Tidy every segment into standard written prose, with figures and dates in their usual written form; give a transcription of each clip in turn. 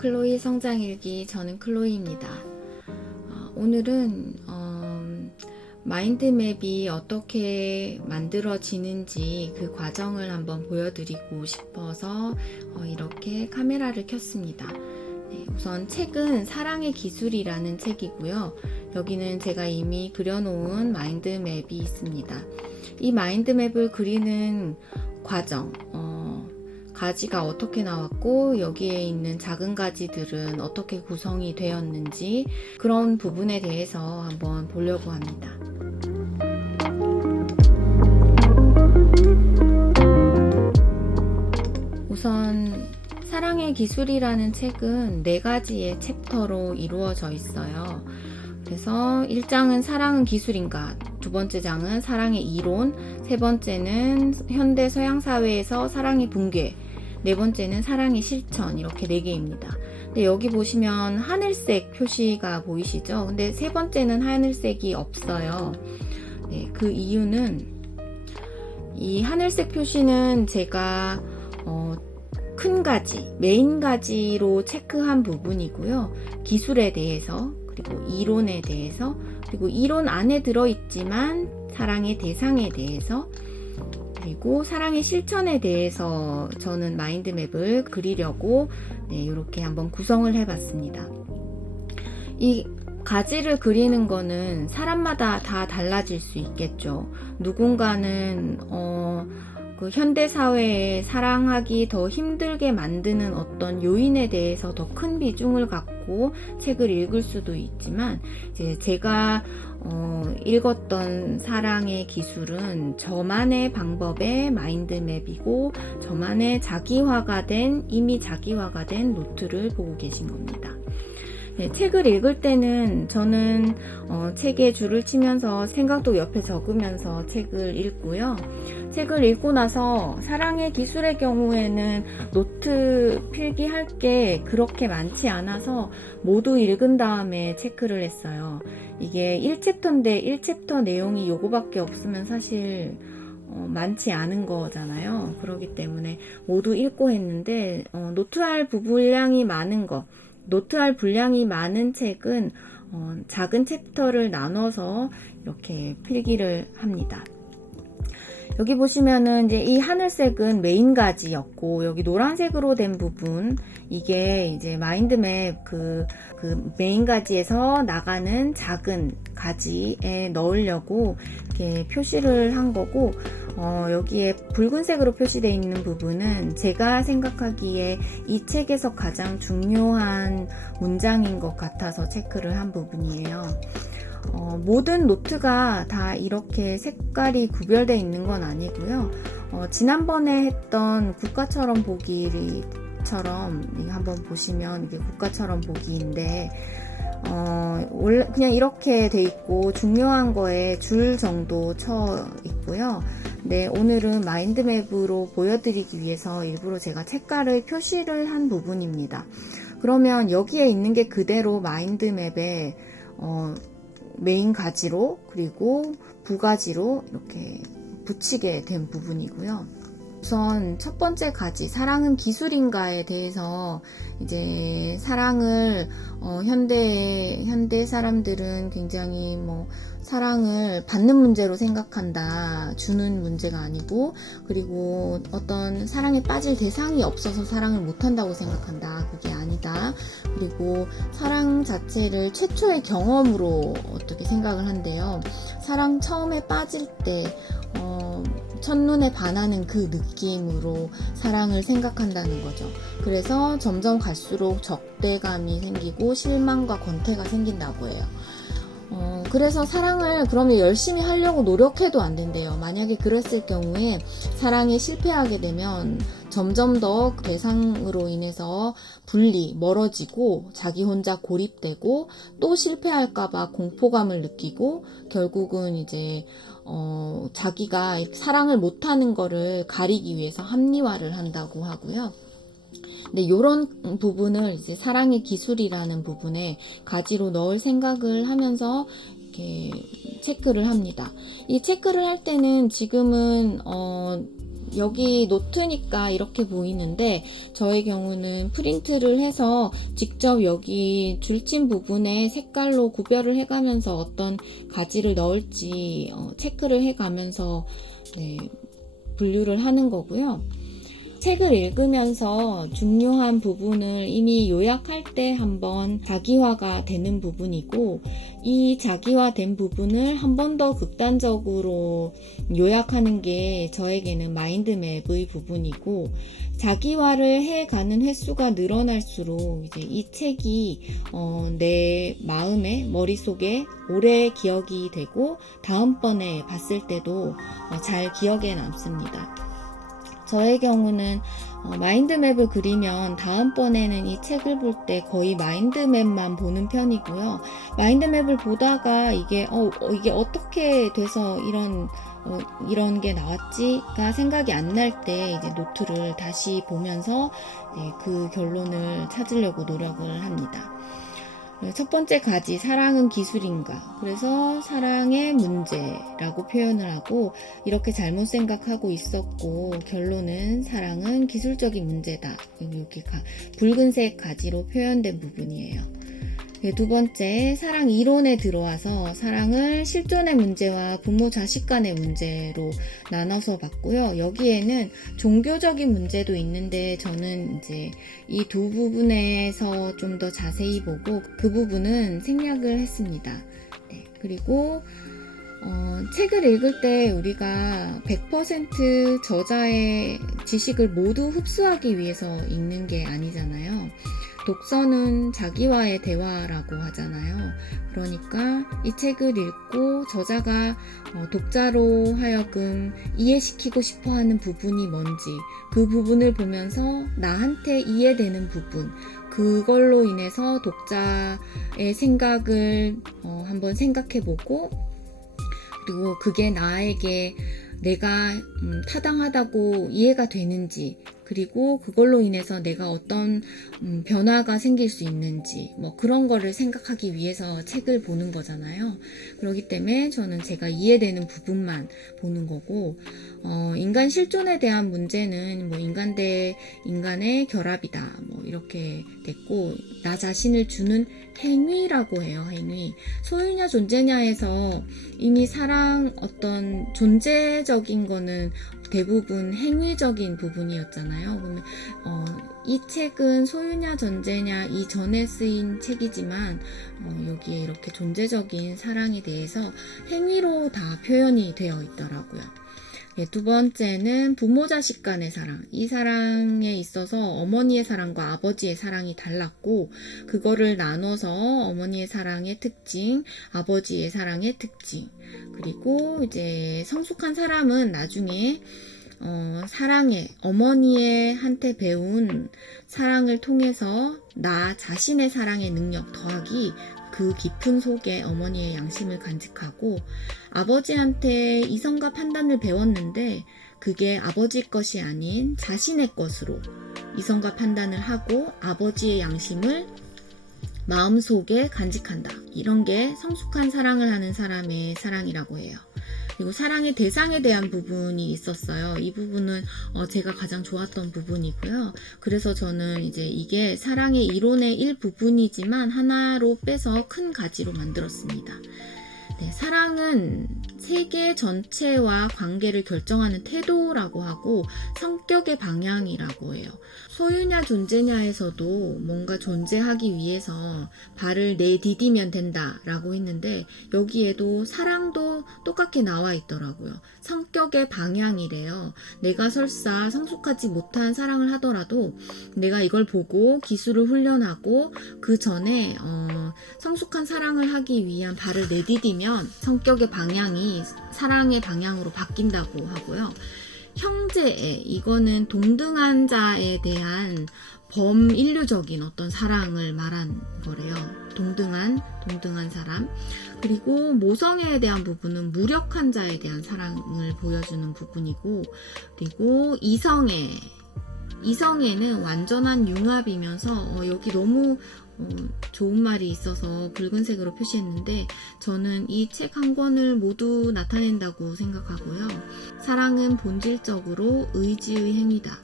클로이 성장일기, 저는 클로이입니다. 오늘은 마인드맵이 어떻게 만들어지는지 그 과정을 한번 보여드리고 싶어서 이렇게 카메라를 켰습니다. 네, 우선 책은 사랑의 기술이라는 책이고요. 여기는 제가 이미 그려놓은 마인드맵이 있습니다. 이 마인드맵을 그리는 과정, 가지가 어떻게 나왔고 여기에 있는 작은 가지들은 어떻게 구성이 되었는지 그런 부분에 대해서 한번 보려고 합니다. 우선 사랑의 기술이라는 책은 4가지의 챕터로 이루어져 있어요. 그래서 1장은 사랑은 기술인가, 2번째 장은 사랑의 이론, 3번째는 현대 서양 사회에서 사랑의 붕괴, 4번째는 사랑의 실천, 이렇게 4개입니다. 근데 여기 보시면 하늘색 표시가 보이시죠? 근데 3번째는 하늘색이 없어요. 네, 그 이유는 이 하늘색 표시는 제가 큰 가지, 메인 가지로 체크한 부분이고요. 기술에 대해서, 그리고 이론에 대해서, 그리고 이론 안에 들어있지만 사랑의 대상에 대해서, 그리고 사랑의 실천에 대해서 저는 마인드맵을 그리려고 이렇게 한번 구성을 해봤습니다. 이 가지를 그리는 거는 사람마다 다 달라질 수 있겠죠. 누군가는 그 현대 사회에 사랑하기 더 힘들게 만드는 어떤 요인에 대해서 더 큰 비중을 갖고 책을 읽을 수도 있지만, 이제 제가 읽었던 사랑의 기술은 저만의 방법의 마인드맵이고 저만의 이미 자기화가 된 노트를 보고 계신 겁니다. 네, 책을 읽을 때는 저는 책에 줄을 치면서 생각도 옆에 적으면서 책을 읽고요. 책을 읽고 나서 사랑의 기술의 경우에는 노트 필기할 게 그렇게 많지 않아서 모두 읽은 다음에 체크를 했어요. 이게 1챕터인데 1챕터 내용이 요거밖에 없으면 사실 많지 않은 거잖아요. 그렇기 때문에 모두 읽고 했는데 노트할 분량이 많은 거, 노트할 분량이 많은 책은 작은 챕터를 나눠서 이렇게 필기를 합니다. 여기 보시면은 이제 이 하늘색은 메인 가지였고, 여기 노란색으로 된 부분, 이게 이제 마인드맵 그 메인 가지에서 나가는 작은 가지에 넣으려고 이렇게 표시를 한 거고, 여기에 붉은색으로 표시되어 있는 부분은 제가 생각하기에 이 책에서 가장 중요한 문장인 것 같아서 체크를 한 부분이에요. 모든 노트가 다 이렇게 색깔이 구별되어 있는 건 아니고요. 지난번에 했던 국가처럼 보기처럼 한번 보시면 이게 국가처럼 보기인데 원래 그냥 이렇게 돼 있고 중요한 거에 줄 정도 쳐 있고요. 네, 오늘은 마인드맵으로 보여드리기 위해서 일부러 제가 색깔을 표시를 한 부분입니다. 그러면 여기에 있는 게 그대로 마인드맵에 메인 가지로 그리고 부가지로 이렇게 붙이게 된 부분이고요. 우선 첫 번째 가지, 사랑은 기술인가에 대해서 이제 사랑을 현대 사람들은 굉장히 사랑을 받는 문제로 생각한다. 주는 문제가 아니고, 그리고 어떤 사랑에 빠질 대상이 없어서 사랑을 못한다고 생각한다. 그게 아니다. 그리고 사랑 자체를 최초의 경험으로 어떻게 생각을 한대요. 사랑 처음에 빠질 때 첫눈에 반하는 그 느낌으로 사랑을 생각한다는 거죠. 그래서 점점 갈수록 적대감이 생기고 실망과 권태가 생긴다고 해요. 그래서 사랑을 그러면 열심히 하려고 노력해도 안 된대요. 만약에 그랬을 경우에 사랑이 실패하게 되면 점점 더 그 대상으로 인해서 멀어지고 자기 혼자 고립되고 또 실패할까봐 공포감을 느끼고 결국은 이제 자기가 사랑을 못하는 거를 가리기 위해서 합리화를 한다고 하고요. 근데 이런 부분을 이제 사랑의 기술이라는 부분에 가지로 넣을 생각을 하면서 이렇게 체크를 합니다. 이 체크를 할 때는 지금은 여기 노트니까 이렇게 보이는데 저의 경우는 프린트를 해서 직접 여기 줄침 부분에 색깔로 구별을 해가면서 어떤 가지를 넣을지 체크를 해가면서 네, 분류를 하는 거고요. 책을 읽으면서 중요한 부분을 이미 요약할 때 한번 자기화가 되는 부분이고, 이 자기화된 부분을 한 번 더 극단적으로 요약하는 게 저에게는 마인드맵의 부분이고, 자기화를 해가는 횟수가 늘어날수록 이제 이 책이 내 마음에, 머릿속에 오래 기억이 되고 다음번에 봤을 때도 잘 기억에 남습니다. 저의 경우는 마인드맵을 그리면 다음번에는 이 책을 볼 때 거의 마인드맵만 보는 편이고요. 마인드맵을 보다가 이게 어떻게 돼서 이런 게 나왔지가 생각이 안 날 때 이제 노트를 다시 보면서 그 결론을 찾으려고 노력을 합니다. 첫 번째 가지, 사랑은 기술인가? 그래서 사랑의 문제라고 표현을 하고, 이렇게 잘못 생각하고 있었고, 결론은 사랑은 기술적인 문제다. 여기 붉은색 가지로 표현된 부분이에요. 두 번째, 사랑 이론에 들어와서 사랑을 실존의 문제와 부모 자식 간의 문제로 나눠서 봤고요. 여기에는 종교적인 문제도 있는데 저는 이제 이 두 부분에서 좀 더 자세히 보고 그 부분은 생략을 했습니다. 네, 그리고 책을 읽을 때 우리가 100% 저자의 지식을 모두 흡수하기 위해서 읽는 게 아니잖아요. 독서는 자기와의 대화라고 하잖아요. 그러니까 이 책을 읽고 저자가 독자로 하여금 이해시키고 싶어하는 부분이 뭔지, 그 부분을 보면서 나한테 이해되는 부분, 그걸로 인해서 독자의 생각을 한번 생각해보고, 그리고 그게 나에게 내가 타당하다고 이해가 되는지, 그리고 그걸로 인해서 내가 어떤 변화가 생길 수 있는지, 뭐 그런 거를 생각하기 위해서 책을 보는 거잖아요. 그렇기 때문에 저는 제가 이해되는 부분만 보는 거고, 인간 실존에 대한 문제는 뭐 인간 대 인간의 결합이다, 뭐 이렇게 됐고, 나 자신을 주는 행위라고 해요. 행위. 소유냐 존재냐에서 이미 사랑, 어떤 존재적인 거는 대부분 행위적인 부분이었잖아요. 그러면 이 책은 소유냐 존재냐 이전에 쓰인 책이지만 여기에 이렇게 존재적인 사랑에 대해서 행위로 다 표현이 되어 있더라고요. 두 번째는 부모 자식 간의 사랑. 이 사랑에 있어서 어머니의 사랑과 아버지의 사랑이 달랐고, 그거를 나눠서 어머니의 사랑의 특징, 아버지의 사랑의 특징, 그리고 이제 성숙한 사람은 나중에 사랑의 어머니의 한테 배운 사랑을 통해서 나 자신의 사랑의 능력 더하기 그 깊은 속에 어머니의 양심을 간직하고, 아버지한테 이성과 판단을 배웠는데 그게 아버지 것이 아닌 자신의 것으로 이성과 판단을 하고 아버지의 양심을 마음속에 간직한다. 이런 게 성숙한 사랑을 하는 사람의 사랑이라고 해요. 그리고 사랑의 대상에 대한 부분이 있었어요. 이 부분은 제가 가장 좋았던 부분이고요. 그래서 저는 이제 이게 사랑의 이론의 일부분이지만 하나로 빼서 큰 가지로 만들었습니다. 네, 사랑은 세계 전체와 관계를 결정하는 태도라고 하고 성격의 방향이라고 해요. 소유냐 존재냐에서도 뭔가 존재하기 위해서 발을 내디디면 된다라고 했는데 여기에도 사랑도 똑같게 나와 있더라고요. 성격의 방향이래요. 내가 설사 성숙하지 못한 사랑을 하더라도 내가 이걸 보고 기술을 훈련하고 그 전에 성숙한 사랑을 하기 위한 발을 내디디면 성격의 방향이 사랑의 방향으로 바뀐다고 하고요. 형제애, 이거는 동등한 자에 대한 범인류적인 어떤 사랑을 말한 거래요. 동등한 사람. 그리고 모성애에 대한 부분은 무력한 자에 대한 사랑을 보여주는 부분이고, 그리고 이성애는 완전한 융합이면서 여기 너무 좋은 말이 있어서 붉은색으로 표시했는데 저는 이 책 한 권을 모두 나타낸다고 생각하고요. 사랑은 본질적으로 의지의 행위다.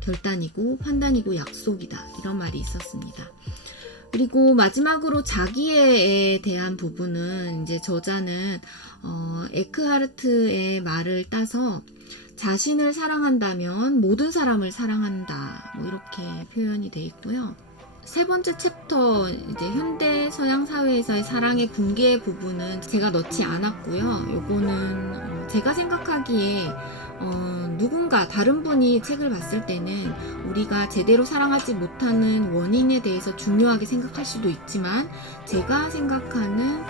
결단이고 판단이고 약속이다. 이런 말이 있었습니다. 그리고 마지막으로 자기애에 대한 부분은 이제 저자는 에크하르트의 말을 따서 자신을 사랑한다면 모든 사람을 사랑한다. 뭐 이렇게 표현이 되어 있고요. 세 번째 챕터 이제 현대 서양 사회에서의 사랑의 붕괴 부분은 제가 넣지 않았고요. 요거는 제가 생각하기에 누군가 다른 분이 책을 봤을 때는 우리가 제대로 사랑하지 못하는 원인에 대해서 중요하게 생각할 수도 있지만 제가 생각하는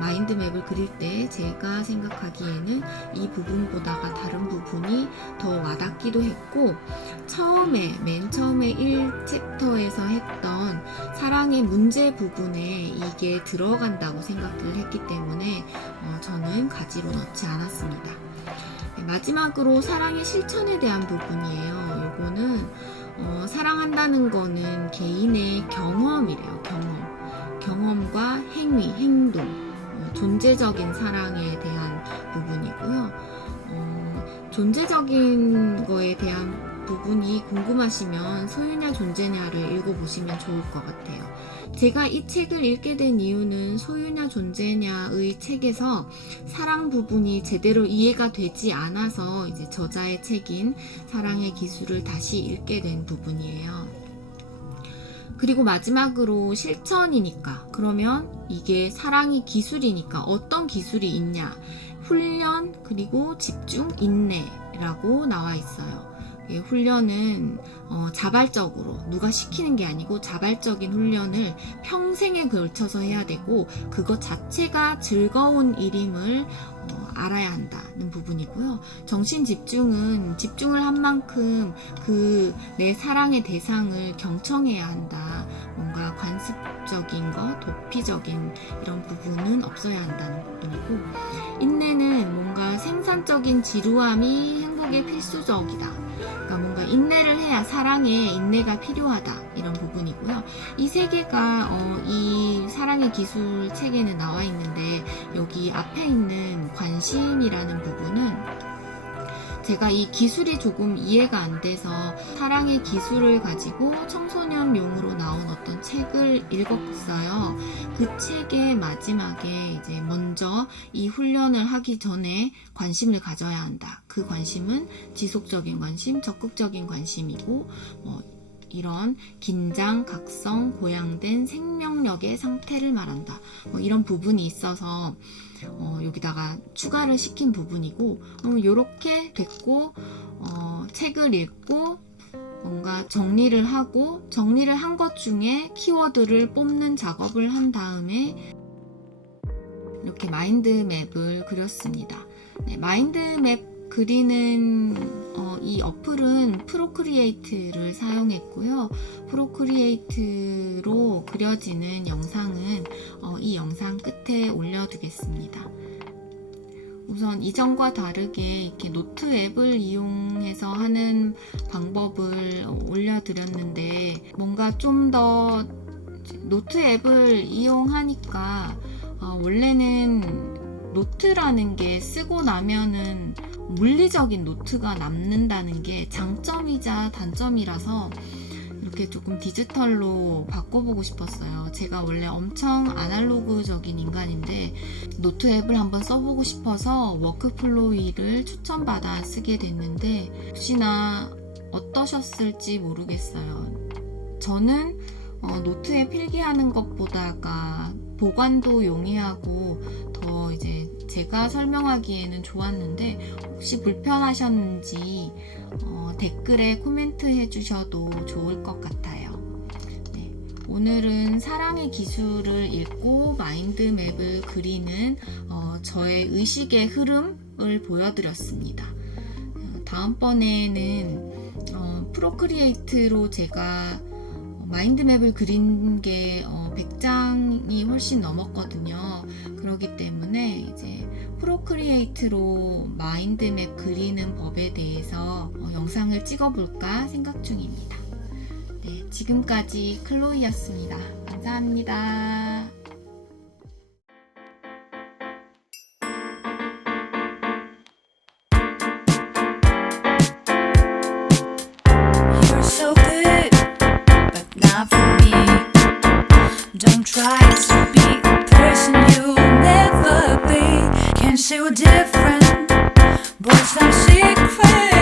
마인드맵을 그릴 때 제가 생각하기에는 이 부분보다가 다른 부분이 더 와닿기도 했고 맨 처음에 1챕터에서 했던 사랑의 문제 부분에 이게 들어간다고 생각을 했기 때문에 저는 가지로 넣지 않았습니다. 마지막으로 사랑의 실천에 대한 부분이에요. 요거는 사랑한다는 거는 개인의 경험이래요. 경험과 행위, 행동, 존재적인 사랑에 대한 부분이고요. 존재적인 거에 대한 부분이 궁금하시면 소유냐 존재냐를 읽어보시면 좋을 것 같아요. 제가 이 책을 읽게 된 이유는 소유냐 존재냐의 책에서 사랑 부분이 제대로 이해가 되지 않아서 이제 저자의 책인 사랑의 기술을 다시 읽게 된 부분이에요. 그리고 마지막으로 실천이니까 그러면 이게 사랑이 기술이니까 어떤 기술이 있냐? 훈련 그리고 집중 인내라고 나와 있어요. 훈련은 자발적으로 누가 시키는 게 아니고 자발적인 훈련을 평생에 걸쳐서 해야 되고 그것 자체가 즐거운 일임을 알아야 한다는 부분이고요. 정신 집중은 집중을 한 만큼 내 사랑의 대상을 경청해야 한다. 뭔가 관습적인 거, 도피적인 이런 부분은 없어야 한다는 부분이고 인내는 뭔가 생산적인 지루함이 행복에 필수적이다. 그러니까 뭔가 인내를 해야 사랑에 인내가 필요하다 이런 부분이고요. 이 세 개가 이 사랑의 기술 책에는 나와 있는데 여기 앞에 있는 관심이라는 부분은 제가 이 기술이 조금 이해가 안 돼서 사랑의 기술을 가지고 청소년용으로 나온 어떤 책을 읽었어요. 그 책의 마지막에 이제 먼저 이 훈련을 하기 전에 관심을 가져야 한다. 그 관심은 지속적인 관심, 적극적인 관심이고 이런 긴장, 각성, 고양된 생명력의 상태를 말한다. 이런 부분이 있어서 여기다가 추가를 시킨 부분이고 요렇게 됐고 책을 읽고 뭔가 정리를 하고 정리를 한 것 중에 키워드를 뽑는 작업을 한 다음에 이렇게 마인드맵을 그렸습니다. 네, 마인드맵 그리는 이 어플은 프로크리에이트를 사용했고요. 프로크리에이트로 그려지는 영상은 이 영상 끝에 올려두겠습니다. 우선 이전과 다르게 이렇게 노트 앱을 이용해서 하는 방법을 올려드렸는데 뭔가 좀 더 노트 앱을 이용하니까 원래는 노트라는 게 쓰고 나면은 물리적인 노트가 남는다는 게 장점이자 단점이라서 이렇게 조금 디지털로 바꿔보고 싶었어요. 제가 원래 엄청 아날로그적인 인간인데 노트 앱을 한번 써보고 싶어서 워크플로이를 추천받아 쓰게 됐는데 혹시나 어떠셨을지 모르겠어요. 저는 노트에 필기하는 것보다가 보관도 용이하고 더 이제 제가 설명하기에는 좋았는데 혹시 불편하셨는지 댓글에 코멘트 해주셔도 좋을 것 같아요. 네, 오늘은 사랑의 기술을 읽고 마인드맵을 그리는 저의 의식의 흐름을 보여드렸습니다. 다음번에는 프로크리에이트로 제가 마인드맵을 그린 게 100장이 훨씬 넘었거든요. 그렇기 때문에 이제 프로크리에이트로 마인드맵 그리는 법에 대해서 영상을 찍어볼까 생각 중입니다. 네, 지금까지 클로이였습니다. 감사합니다. 감사합니다. You're so good, but not for me. Don't try to be a person you'll never be. Can't say we're different, but it's not a secret.